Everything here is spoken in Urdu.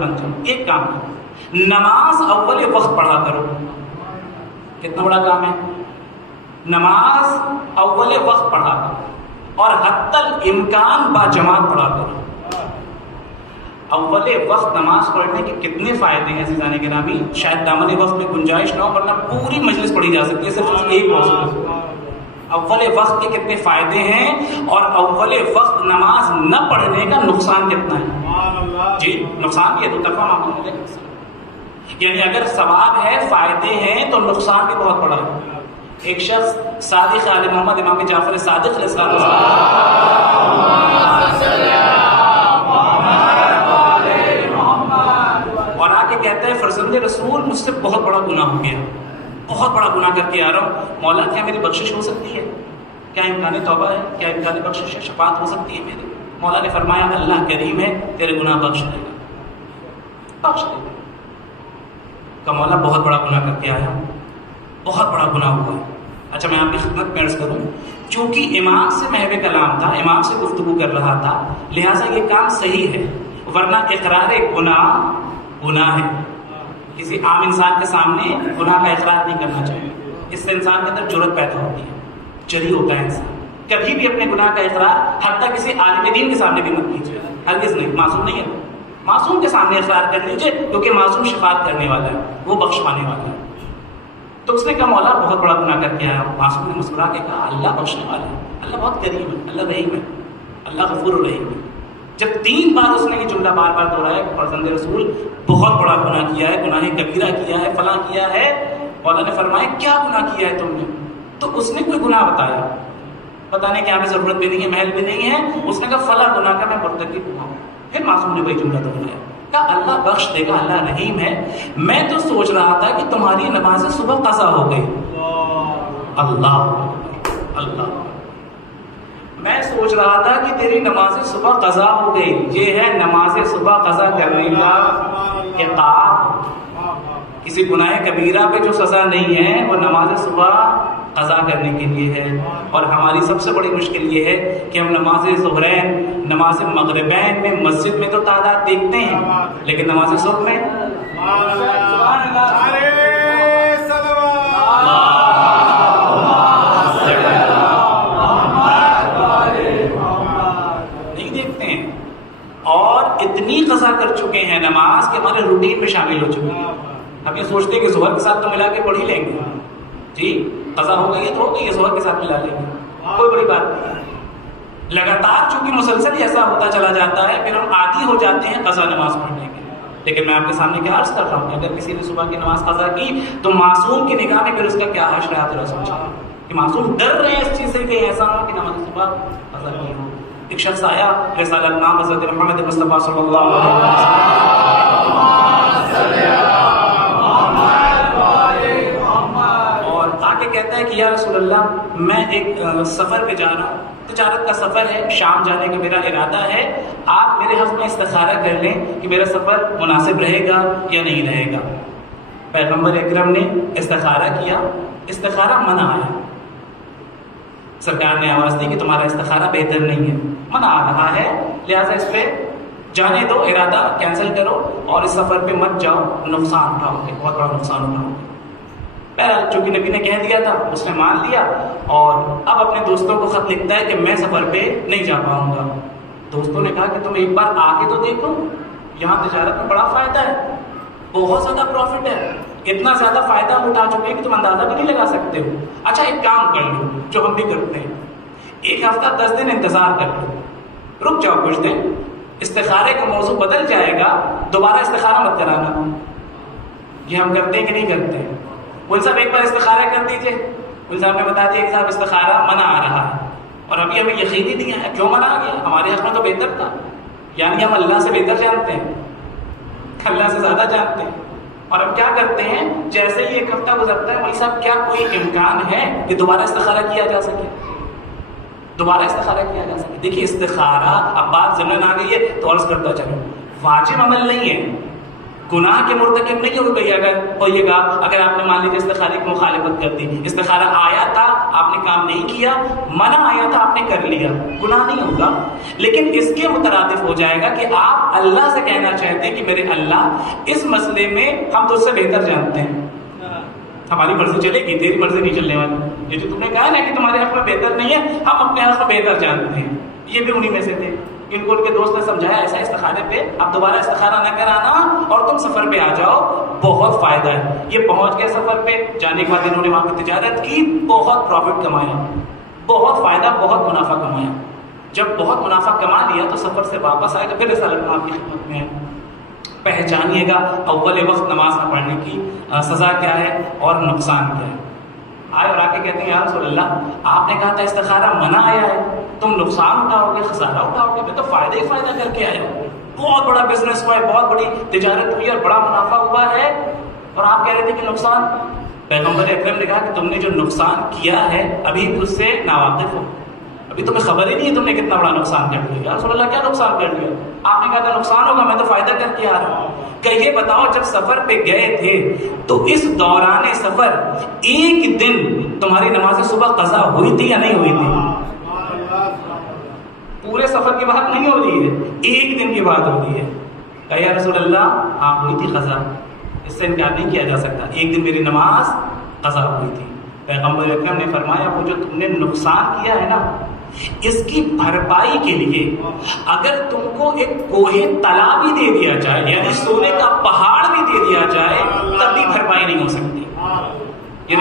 بن جاؤ. ایک کام کرو, نماز اول وقت پڑھا کرو. کتنا بڑا کام ہے؟ نماز اول وقت پڑھا کرو اور حتی الامکان با جماعت پڑھا کرو. اول وقت نماز پڑھنے کے کتنے فائدے ہیں عزیزان گرامی, شاید دامن وقت میں گنجائش نہ ہو ورنہ پوری مجلس پڑھی جا سکتی ہے صرف ایک موضوع. اول وقت کے کتنے فائدے ہیں اور اول وقت نماز نہ پڑھنے کا نقصان کتنا ہے. جی نقصان بھی ہے, دو طرفہ معاملہ ہے. یعنی اگر ثواب ہے, فائدے ہیں, تو نقصان بھی بہت بڑا ہے. ایک شخص صادق آل محمد امام جعفر صادق علیہ السلام اور آ کے کہتا ہے فرزند رسول مجھ سے بہت بڑا گناہ ہو گیا, بہت بڑا گناہ کر کے آ رہا ہوں, مولا کیا میری بخشش ہو سکتی ہے؟ کیا امکان توبہ ہے؟ کیا امکان بخشش ہے, شفاعت ہو سکتی ہے میری؟ مولا نے فرمایا اللہ کریم ہے, تیرے گناہ بخش دے گا, بخش دے گا. کہ مولا بہت بڑا گناہ کر کے آیا, بہت بڑا گناہ ہوا ہے. اچھا میں آپ کی خدمت میں عرض کروں, چونکہ امام سے محو کلام تھا, امام سے گفتگو کر رہا تھا, لہٰذا یہ کام صحیح ہے, ورنہ اقرار گناہ ہے. کسی عام انسان کے سامنے گناہ کا اقرار نہیں کرنا چاہیے, اس سے انسان کے اندر جرأت پیدا ہوتی ہے, جری ہوتا ہے انسان. کبھی بھی اپنے گناہ کا اقرار حتیٰ کسی عالم دین کے سامنے بھی مت کیجیے, ہرگز نہیں. معصوم نہیں ہے, معصوم کے سامنے اقرار کر لیجیے, کیونکہ معصوم شفاعت کرنے والا ہے, وہ بخشوانے والا ہے. تو اس نے کہا مولا بہت بڑا گناہ کر کے آیا. معصوم نے مسکرا کے کہا اللہ بخشنے والا ہے, اللہ بہت کریم ہے, اللہ رحیم ہے, اللہ غفور الرحیم ہے. جب 3 بار اس نے یہ جملہ بار بار دہرایا کہ فرزند رسول بہت بڑا گناہ کیا ہے, گناہ کبیرہ کیا ہے, فلاں کیا ہے, مولا نے فرمایا کیا گناہ کیا ہے تم نے؟ تو اس نے کوئی گناہ بتایا, بتانے کی یہاں پہ ضرورت بھی نہیں ہے, محل بھی نہیں ہے. اس نے کہا فلاں گناہ کا میں مرتکب ہوا ہوں. پھر معصوم نے وہی جملہ دہرایا, کہا اللہ بخش دے گا, اللہ رحیم ہے. میں تو سوچ رہا تھا کہ تمہاری نماز صبح قضا ہو گئی. اللہ اللہ, میں سوچ رہا تھا کہ تیری نماز صبح قضا ہو گئی. یہ ہے نماز صبح قضا کرنے کا عقاب. کسی گناہ کبیرہ پہ جو سزا نہیں ہے وہ نماز صبح قضا کرنے کے لیے ہے. اور ہماری سب سے بڑی مشکل یہ ہے کہ ہم نماز ظہرین, نماز مغربین میں مسجد میں تو تعداد دیکھتے ہیں, لیکن نماز صبح میں نہیں دیکھتے ہیں. اور اتنی قضا کر چکے ہیں نماز کہ ہمارے روٹین میں شامل ہو چکے ہیں. ہم یہ سوچتے ہیں کہ ظہر کے ساتھ تو ملا کے پڑھ ہی لیں گے, جی قضا ہو گئی ہے تو ہو گئی ہے, ظہر کے ساتھ ملا لیں گے, کوئی بڑی بات نہیں ہے. لگاتار چونکہ مسلسل ایسا ہوتا چلا جاتا ہے, پھر ہم عادی ہو جاتے ہیں قضا نماز پڑھنے کے. لیکن میں آپ کے سامنے کیا عرض کر رہا ہوں کہ اگر کسی نے صبح کی نماز قضا کی تو معصوم کی نگاہ میں پھر اس کا کیا حشر ہے, آپ ذرا سوچیں کہ معصوم ڈر رہے ہیں اس چیز سے کہ ایسا ہو کہ نماز صبح قضا کی ہو. ایک شخص آیا رسالت نام حضرت محمد مصطفیٰ صلی اللہ علیہ وسلم اور آ کے کہتا ہے کہ یا رسول اللہ میں ایک سفر پہ جا رہا ہوں, تجارت کا سفر ہے, شام جانے کا میرا ارادہ ہے, آپ میرے حق میں استخارہ کر لیں کہ میرا سفر مناسب رہے گا یا نہیں رہے گا. پیغمبر اکرم نے استخارہ کیا, استخارہ منع آیا. سرکار نے آواز دی کہ تمہارا استخارہ بہتر نہیں ہے, منع آ رہا ہے, لہٰذا اس پہ جانے دو, ارادہ کینسل کرو اور اس سفر پہ مت جاؤ, نقصان اٹھاؤ گے, بہت بڑا نقصان اٹھاؤ گے. پہلا چونکہ نبی نے کہہ دیا تھا, اس نے مان لیا اور اب اپنے دوستوں کو خط لکھتا ہے کہ میں سفر پہ نہیں جا پاؤں گا. دوستوں نے کہا کہ تم ایک بار آ کے تو دیکھو, یہاں تجارت میں بڑا فائدہ ہے, بہت زیادہ پروفٹ ہے, اتنا زیادہ فائدہ اٹھا چکے ہیں کہ تم اندازہ بھی نہیں لگا سکتے ہو. اچھا ایک کام کر لو جو ہم بھی کرتے ہیں, 1 ہفتہ 10 دن انتظار کر لو, رک جاؤ کچھ دن, استخارے کا موضوع بدل جائے گا, دوبارہ استخارہ مت کرانا. یہ ہم کرتے ہیں کہ نہیں کرتے ہیں؟ ان صاحب ایک بار استخارہ کر دیجئے, ان صاحب نے بتا دیا کہ صاحب استخارہ منع آ رہا ہے, اور ابھی ہمیں یقین ہی نہیں ہے کیوں منع آ گیا, ہمارے حق میں تو بہتر تھا. یعنی ہم اللہ سے بہتر جانتے ہیں, اللہ سے زیادہ جانتے ہیں, اور ہم کیا کرتے ہیں جیسے ہی 1 ہفتہ گزرتا ہے, وہی صاحب کیا کوئی امکان ہے کہ دوبارہ استخارہ کیا جا سکے, دوبارہ استخارہ کیا جا سکے. دیکھیے استخارہ, اب بات ضمن آ گئی ہے تو عرض کرتا چلو, واجب عمل نہیں ہے, گناہ کے مرتکب نہیں ہوئیے گا اگر آپ نے مان لیجیے استخارے کی مخالفت کر دی. استخارہ آیا تھا آپ نے کام نہیں کیا, منع آیا تھا آپ نے کر لیا, گناہ نہیں ہوگا. لیکن اس کے مترادف ہو جائے گا کہ آپ اللہ سے کہنا چاہتے ہیں کہ میرے اللہ اس مسئلے میں ہم تو اس سے بہتر جانتے ہیں, ہماری مرضی چلے گی, تیری مرضی نہیں چلنے والی. یہ جو تم نے کہا نا کہ تمہارے حق میں بہتر نہیں ہے, ہم اپنے حق میں بہتر جانتے ہیں. یہ بھی انہی میں سے تھے. ان کو ان کے دوست نے سمجھایا ایسا استخارے پہ اب دوبارہ استخارہ نہ کرانا اور تم سفر پہ آ جاؤ, بہت فائدہ ہے. یہ پہنچ گئے سفر پہ, جانے کے بعد انہوں نے وہاں پہ تجارت کی, بہت پروفٹ کمایا, بہت فائدہ, بہت منافع کمایا. جب بہت منافع کما لیا تو سفر سے واپس آئے تو پھر رسالت آپ کی خدمت میں ہے. پہچانیے گا اول وقت نماز نہ پڑھنے کی سزا کیا ہے اور نقصان کیا ہے. آئے اور آ کے کہتے ہیں یا رسول اللہ آپ نے کہا تھا استخارہ منع آیا ہے, تم نقصان اٹھاؤ گے, خسارہ اٹھاؤ گے, میں تو فائدہ ہی فائدہ کر کے آیا ہوں. بہت بڑا بزنس ہوا ہے, بہت بڑی تجارت ہوئی اور بڑا منافع ہوا ہے, اور آپ کہہ رہے تھے کہ نقصان. پیغمبر اکرم نے کہا کہ تم نے جو نقصان کیا ہے ابھی بھی اس سے ناواقف ہو, ابھی تمہیں خبر ہی نہیں ہے تم نے کتنا بڑا نقصان کر لیا. یا رسول اللہ کیا نقصان کر لیا؟ آپ نے کہا تھا نقصان ہوگا, میں تو فائدہ کر کے آ رہا ہوں. کہ یہ بتاؤ جب سفر پہ گئے تھے تو اس دوران سفر ایک دن تمہاری نماز صبح قضا ہوئی تھی یا نہیں ہوئی تھی؟ پورے سفر کی بات نہیں ہو رہی ہے, ایک دن کی بات ہو رہی ہے. کہ یا رسول اللہ ہاں ہوئی تھی قضا, اس سے انکار نہیں کیا جا سکتا, ایک دن میری نماز قضا ہوئی تھی. پیغمبر اکرم نے فرمایا وہ جو تم نے نقصان کیا ہے نا, اس کی بھرپائی کے لیے اگر تم کو ایک کوہ طلا بھی دے دیا جائے, یعنی سونے کا پہاڑ بھی دے دیا جائے, تب بھی بھرپائی نہیں ہو سکتی. یہ